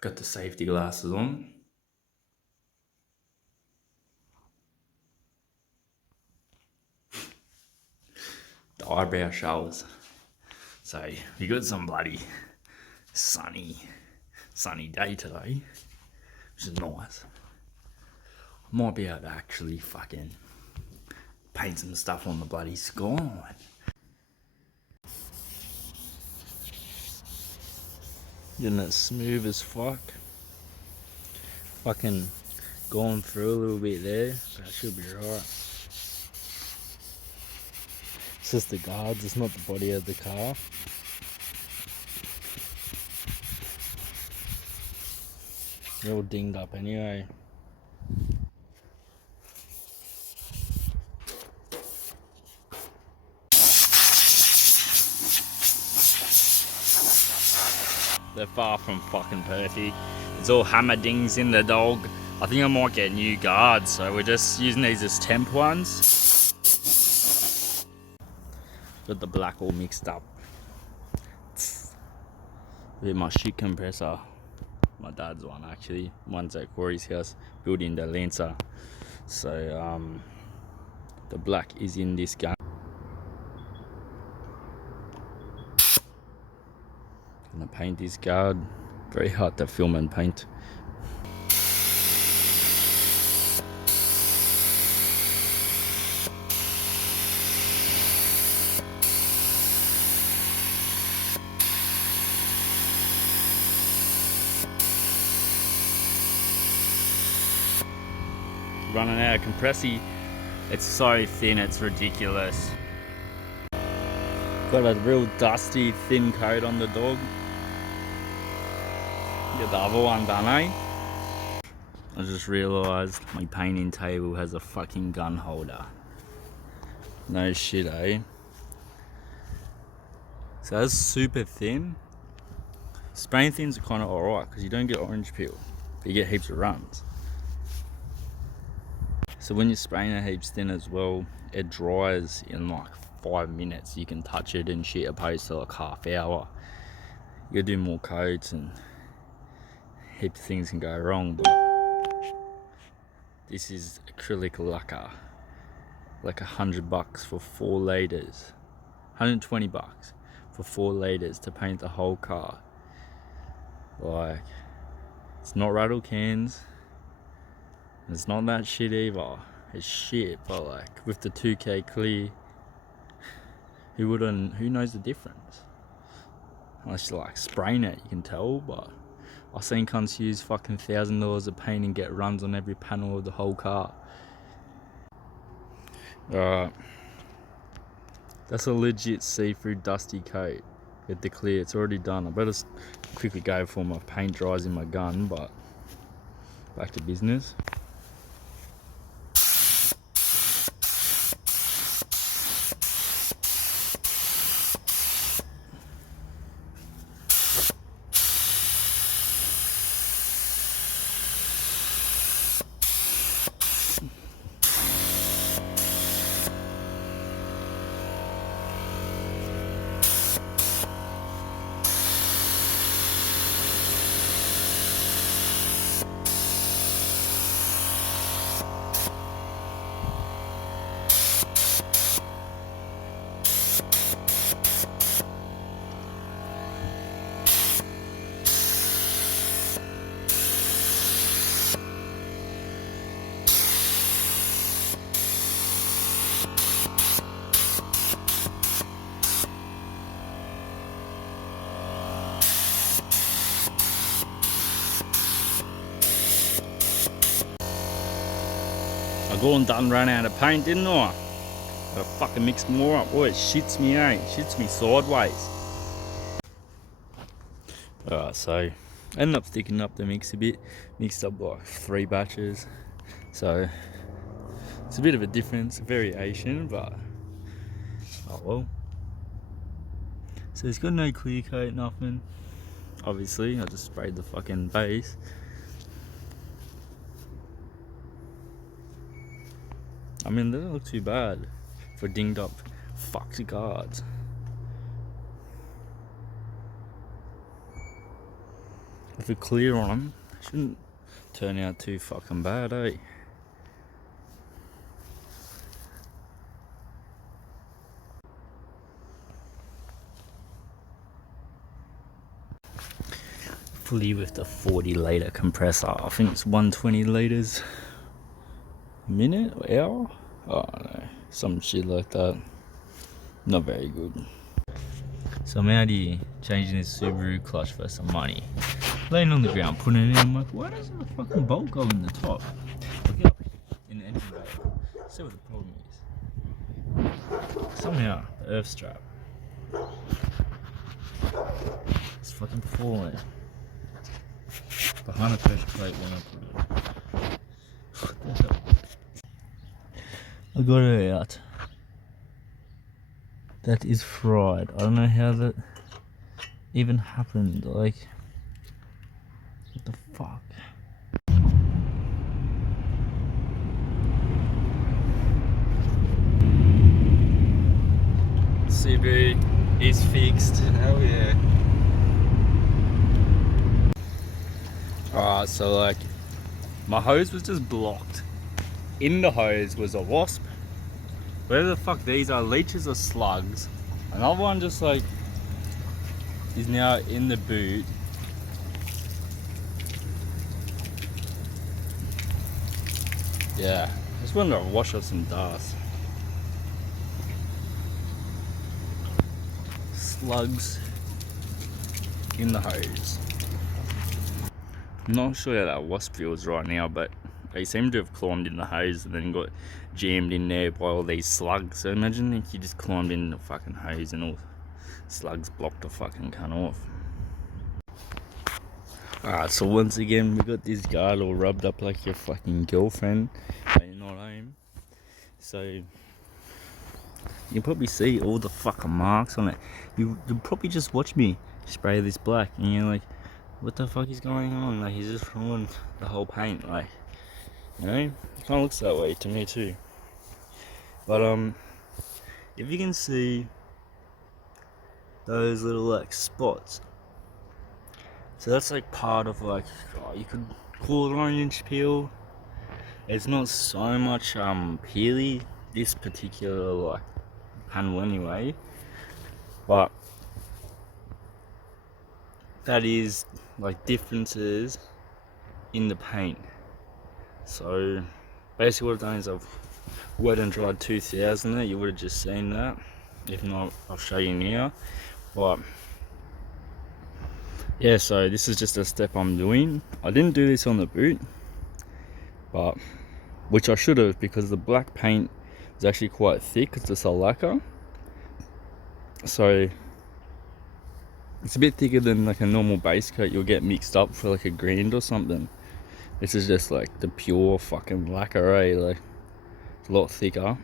Got the safety glasses on. The eyebrow showers. So we got some bloody sunny day today, which is nice. I might be able to actually fucking paint some stuff on the bloody skyline. Getting it smooth as fuck. Fucking going through a little bit there, but it should be right. It's just the guards, it's not the body of the car. They're all dinged up anyway. They're far from fucking perfect. It's all hammer dings in the dog. I think I might get new guards, so we're just using these as temp ones. Got the black all mixed up. With my shit compressor. My dad's one actually. One's at Corey's house, building the Lancer. So the black is in this gun. Gonna paint this guard. Very hard to film and paint. Running out of compressor. It's so thin, it's ridiculous. Got a real dusty, thin coat on the dog. Get the other one done, eh? I just realised my painting table has a fucking gun holder. No shit, eh? So that's super thin. Spraying thins are kind of alright because you don't get orange peel, but you get heaps of runs. So when you're spraying it heaps thin as well, it dries in like 5 minutes. You can touch it and shit, opposed to like half hour. You gotta do more coats and heaps of things can go wrong. But this is acrylic lacquer, like $100 for 4 litres, $120 for 4 litres to paint the whole car. Like, it's not rattle cans. It's not that shit either. It's shit, but like with the 2K clear, who knows the difference? Unless you like spraying it, you can tell. But I've seen cunts use fucking $1,000 of paint and get runs on every panel of the whole car. Alright, that's a legit see-through dusty coat with the clear. It's already done. I better quickly go before my paint dries in my gun, but back to business. I got and done ran out of paint, didn't I? Gotta fucking mix more up. Boy, it shits me, eh? It shits me sideways. Alright, so I ended up sticking up the mix a bit. Mixed up like 3 batches. So it's a bit of a difference, a variation, but oh well. So it's got no clear coat, nothing. obviously. I just sprayed the fucking base. I mean, they don't look too bad for dinged up fucked guards. If we clear on them, it shouldn't turn out too fucking bad, eh? Fully with the 40 litre compressor. I think it's 120 litres a minute or hour? Oh no, some shit like that. Not very good. So I'm out here changing this Subaru clutch for some money. Laying on the ground, putting it in. I'm like, why doesn't the fucking bolt go in the top? Look up in the engine bay. See what the problem is. Somehow the earth strap is fucking falling behind the pressure plate when I put it. What the hell? I got it out. That is fried. I don't know how that even happened. Like, what the fuck? Subaru is fixed. Hell yeah. Alright, so like, my hose was just blocked. In the hose was a wasp. Whatever the fuck these are, leeches or slugs. Another one just like is now in the boot. Yeah, I just wanted to wash off some dust. Slugs in the hose. I'm not sure how that wasp feels right now, but they seem to have climbed in the hose and then got jammed in there by all these slugs. So imagine if you just climbed in the fucking hose and all slugs blocked the fucking cunt off. Alright, so once again we got this guard all rubbed up like your fucking girlfriend, but you're not home. So you can probably see all the fucking marks on it. You'll probably just watch me spray this black and you're like, what the fuck is going on? Like, he's just ruined the whole paint. Like, you know, it kind of looks that way to me too. But if you can see those little like spots, so that's like part of like, oh, you could call it 1-inch peel. It's not so much peely, this particular like panel anyway, but that is like differences in the paint. So basically what I've done is I've wet and dried 2000 there. You would have just seen that. If not, I'll show you now. But yeah, so this is just a step I'm doing. I didn't do this on the boot, but which I should have, because the black paint is actually quite thick. It's just a lacquer, so it's a bit thicker than like a normal base coat you'll get mixed up for like $1,000 or something. This is just like the pure fucking lacquer, eh? Like, it's a lot thicker.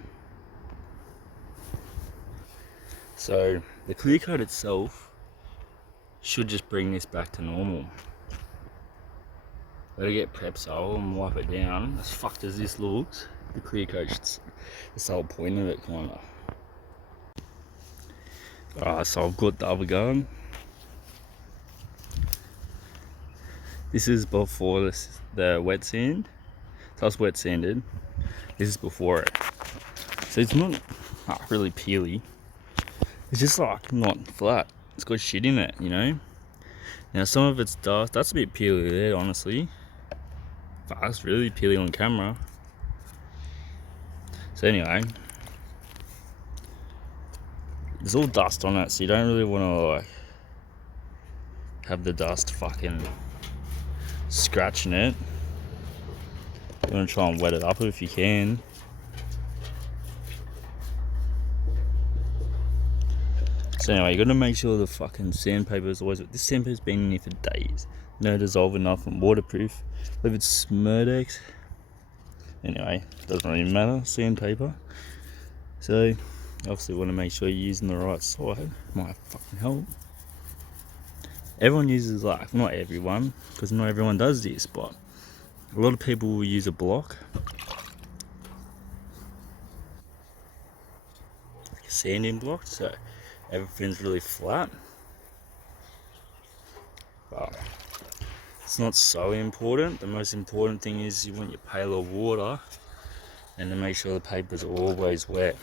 So the clear coat itself should just bring this back to normal. Let it get Prepsol and wipe it down. As fucked as this looks, the clear coat's the whole point of it, kinda. Alright, so I've got the other gun. This is before the wet sand. So I was wet sanded. This is before it. So it's not really peely. It's just like not flat. It's got shit in it, you know. Now some of it's dust. That's a bit peely there, honestly. That's really peely on camera. So anyway, there's all dust on it, so you don't really want to like have the dust fucking scratching it. You want to try and wet it up if you can. So anyway, you got to make sure the fucking sandpaper is always. This sandpaper's been in here for days. No dissolving, nothing, waterproof. If it's Smurdex, anyway, doesn't really matter. Sandpaper. So obviously, want to make sure you're using the right side. Might fucking help. Everyone uses, like, not everyone, because not everyone does this, but a lot of people will use a block, like a sanding block, so everything's really flat. But it's not so important. The most important thing is you want your pail of water and to make sure the paper's always wet.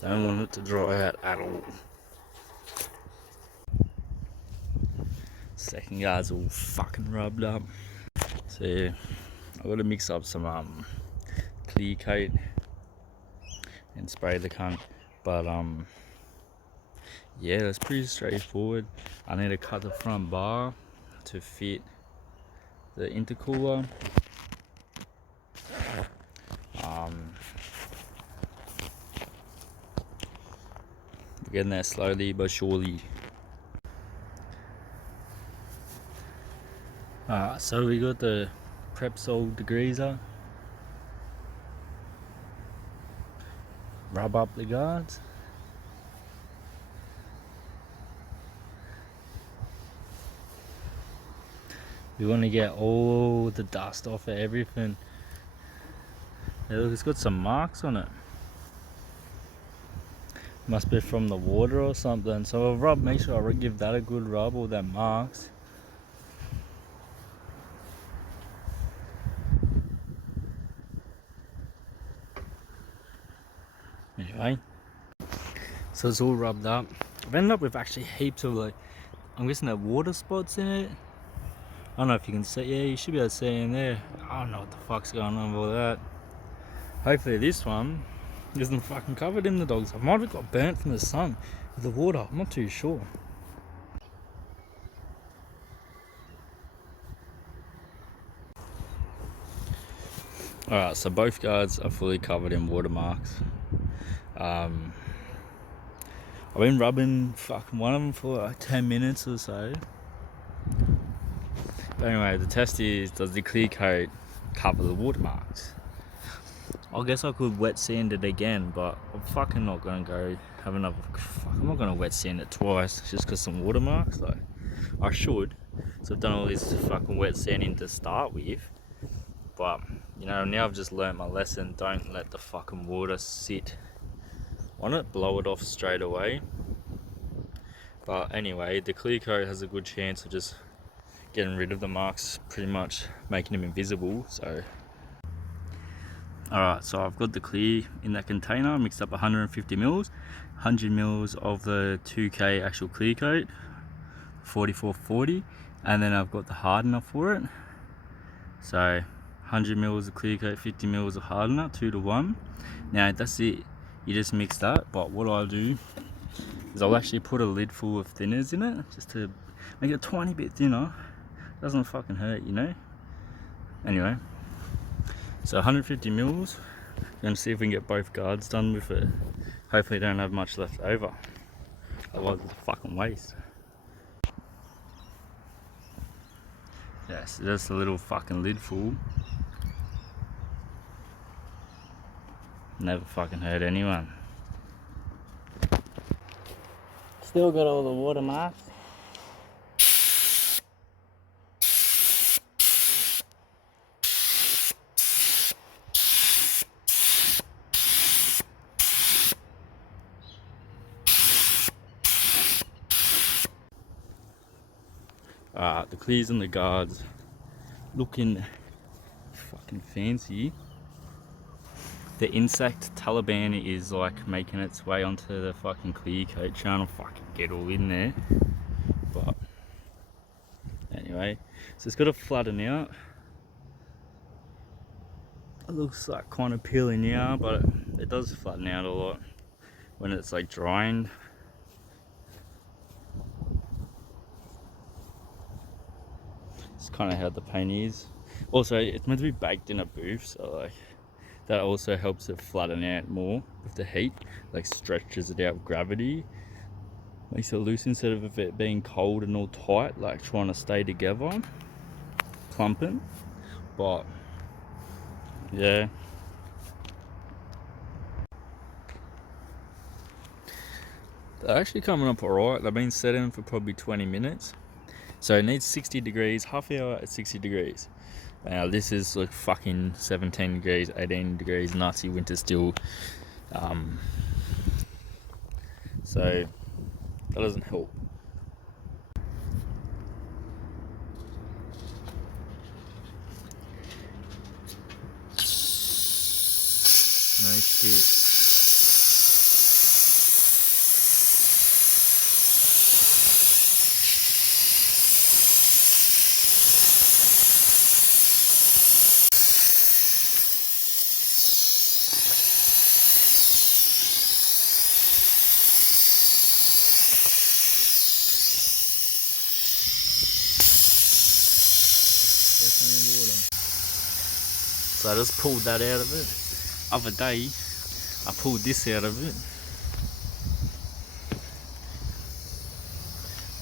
Don't want it to dry out at all. Second guard's all fucking rubbed up. So yeah, I've got to mix up some clear coat and spray the cunt. But yeah, that's pretty straightforward. I need to cut the front bar to fit the intercooler. We're getting there slowly but surely. So we got the Prepsol degreaser. Rub up the guards. We want to get all the dust off of everything. Yeah, look, it's got some marks on it. Must be from the water or something. So I'll rub, make sure I give that a good rub, all that marks. Anyway, so it's all rubbed up. I've ended up with actually heaps of, like, I'm guessing that water spots in it. I don't know if you can see. Yeah, you should be able to see in there. I don't know what the fuck's going on with all that. Hopefully this one isn't fucking covered in the dogs. I might have got burnt from the sun with the water. I'm not too sure. Alright, so both guards are fully covered in watermarks. I've been rubbing fucking one of them for like 10 minutes or so. But anyway, the test is, does the clear coat cover the watermarks? I guess I could wet sand it again, but I'm fucking not gonna go have another. I'm not gonna wet sand it twice just because some watermarks. Like, I should. So I've done all this fucking wet sanding to start with. But, you know, now I've just learnt my lesson. Don't let the fucking water sit on it. Blow it off straight away. But anyway, the clear coat has a good chance of just getting rid of the marks, pretty much making them invisible. So, alright, so I've got the clear in that container, mixed up 150 mils, 100 mils of the 2K actual clear coat, 4440, and then I've got the hardener for it. So 100 mils of clear coat, 50 mils of hardener, 2 to 1. Now that's it, you just mix that. But what I'll do is I'll actually put a lid full of thinners in it, just to make it a tiny bit thinner. Doesn't fucking hurt, you know. Anyway, so 150 mils. Gonna see if we can get both guards done with it. Hopefully don't have much left over, otherwise it's a fucking waste. Yeah, so just a little fucking lid full. Never fucking hurt anyone. Still got all the watermarks. The clears and the guards looking fucking fancy. The insect Taliban is like making its way onto the fucking clear coat, trying to fucking get all in there. But anyway, so it's got to flatten out. It looks like kind of peeling out, but it does flatten out a lot when it's like drying. It's kind of how the paint is. Also, it's meant to be baked in a booth, so like that also helps it flatten out more with the heat, like stretches it out with gravity, makes it loose instead of it being cold and all tight, like trying to stay together, clumping. But yeah, They're actually coming up alright. They've been setting for probably 20 minutes. So it needs 60 degrees, half hour at 60 degrees. Now this is like fucking 17 degrees, 18 degrees, Nazi winter still. So that doesn't help. No shit. Definitely water. So I just pulled that out of it. Other day, I pulled this out of it.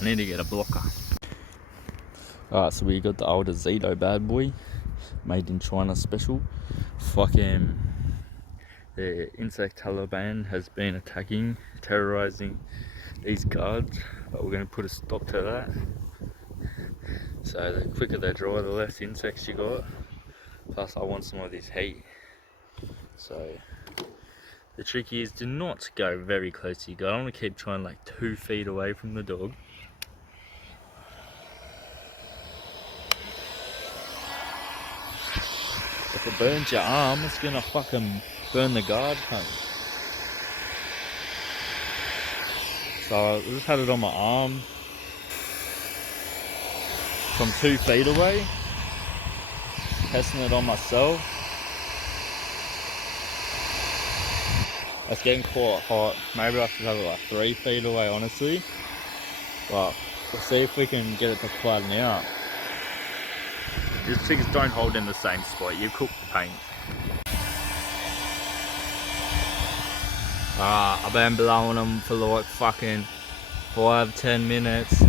I need to get a blocker. Alright, so we got the older Zito bad boy, made in China special. Fucking the insect Taliban has been attacking, terrorizing these guards, but we're going to put a stop to that. So the quicker they dry, the less insects you got. Plus I want some of this heat. So the trick is, do not go very close to your guard. I want to keep trying like 2 feet away from the dog. If it burns your arm, it's gonna fucking burn the guard, cunt. So I just had it on my arm from 2 feet away, testing it on myself. It's getting quite hot. Maybe I should have it like 3 feet away, honestly. But we'll see if we can get it to flatten out. Just things don't hold in the same spot. You cook the paint. I've been blowing them for like fucking 5-10 minutes.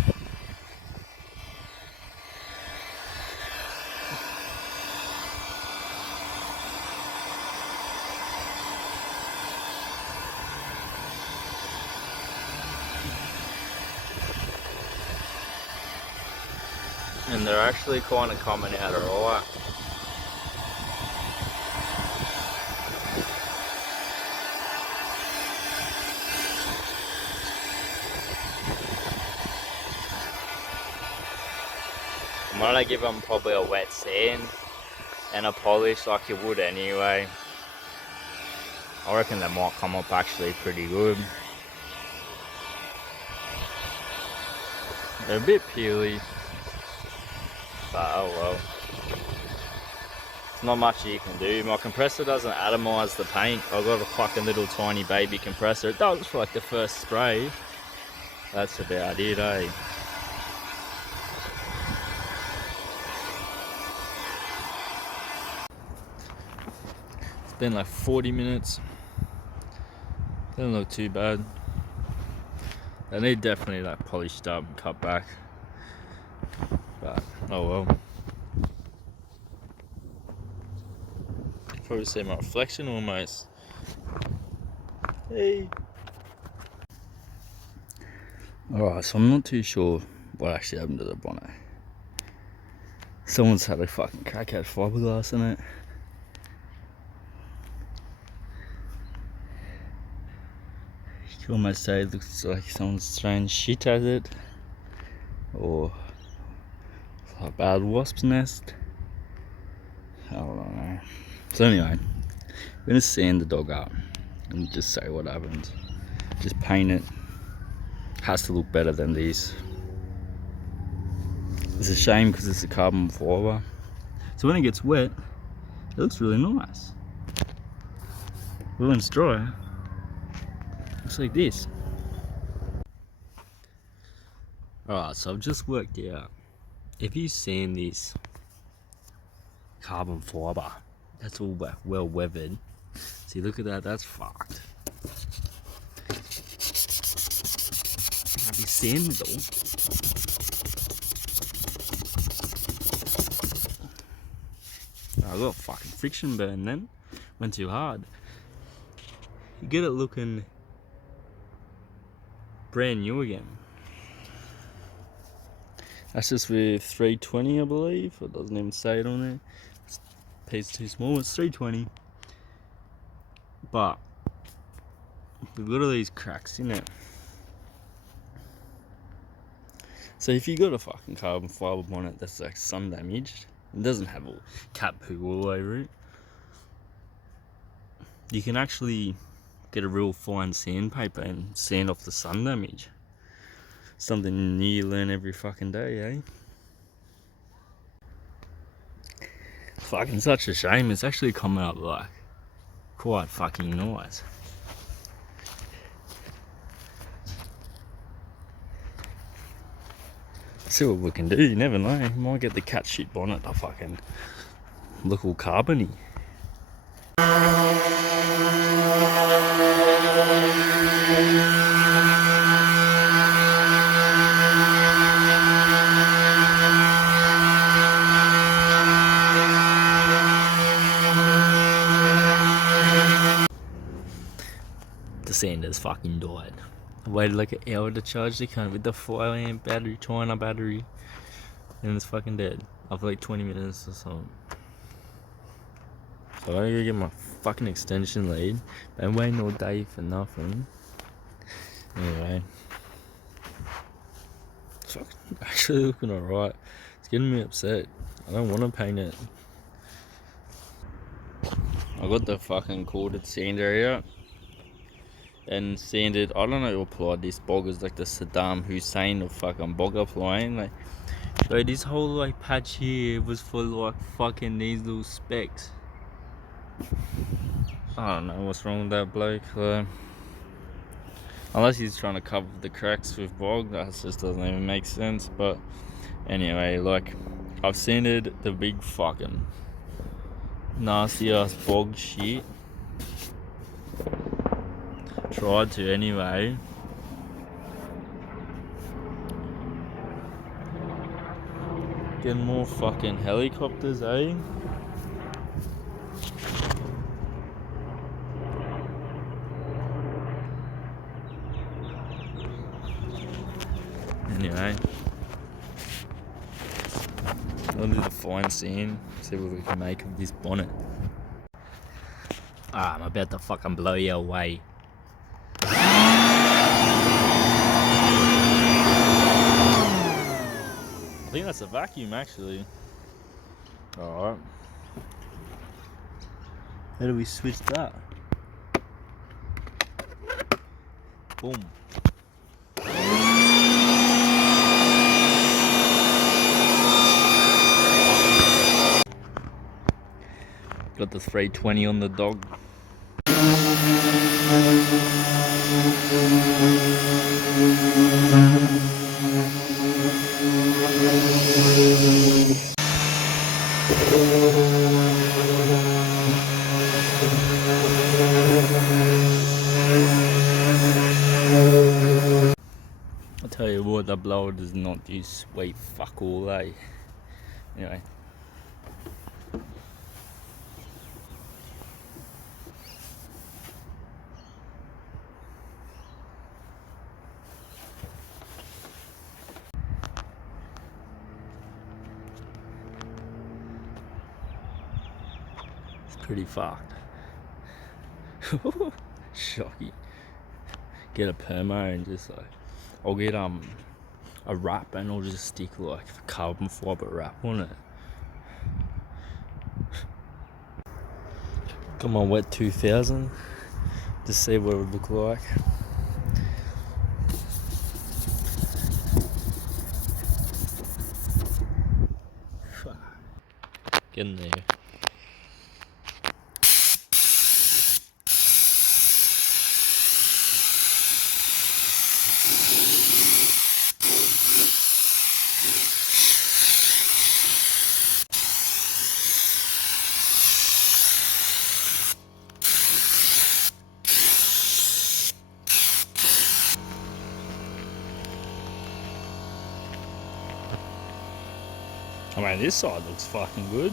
And they're actually kind of coming out alright. I'm gonna give them probably a wet sand and a polish like you would anyway. I reckon they might come up actually pretty good. They're a bit peely, but oh well. There's not much you can do. My compressor doesn't atomize the paint. I've got a fucking little tiny baby compressor. It does for like the first spray. That's about it, eh? It's been like 40 minutes. Doesn't look too bad. They need definitely like polished up and cut back. But oh well. Probably see my reflection almost. Hey. Alright, so I'm not too sure what actually happened to the bonnet. Someone's had a fucking crack at fiberglass in it. You can almost say it looks like someone's thrown shit at it. Or a bad wasp's nest. I don't know. So anyway, I'm gonna sand the dog up and just say what happens. Just paint it. Has to look better than these. It's a shame because it's a carbon fiber. So when it gets wet, it looks really nice. But when it's dry, it looks like this. Alright, so I've just worked out, if you sand this carbon fiber, that's all well weathered. See, look at that, that's fucked. Have you sanded it all? I got a fucking friction burn then. Went too hard. You get it looking brand new again. That's just with 320, I believe. It doesn't even say it on there. It's piece too small. It's 320. But we've got all these cracks in it. So if you got a fucking carbon fiber bonnet that's like sun damaged, it doesn't have all cat poo all over it, you can actually get a real fine sandpaper and sand off the sun damage. Something new you learn every fucking day, eh? Fucking such a shame. It's actually coming up like quite fucking nice. See what we can do. You never know. You might get the cat shit bonnet to fucking look all carbony. The sander's fucking died. I waited like an hour to charge the cunt with the 5 amp battery, China battery, and it's fucking dead after like 20 minutes or something. So I gotta go get my fucking extension lead. Been waiting all day for nothing. Anyway, it's fucking actually looking alright. It's getting me upset. I don't want to paint it. I got the fucking corded sander out and sanded. I don't know who applied this bog. It's like the Saddam Hussein of fucking bog applying. Like, so this whole like patch here was for like fucking these little specks. I don't know what's wrong with that bloke. Unless he's trying to cover the cracks with bog, that just doesn't even make sense. But anyway, like, I've sanded the big fucking nasty ass bog shit. Tried to anyway. Getting more fucking helicopters, eh? Anyway, I'll do the fine sand, see what we can make of this bonnet. I'm about to fucking blow you away. I think that's a vacuum actually. Alright. How do we switch that? Boom. Got the 320 on the dog. I tell you what, the blower does not do sweet fuck all, eh? Anyway. Pretty fucked. Shocking. Get a permo and just like, I'll get a wrap and I'll just stick like a carbon fiber wrap on it. Got my wet 2000 to see what it would look like. Get in there. I mean, this side looks fucking good.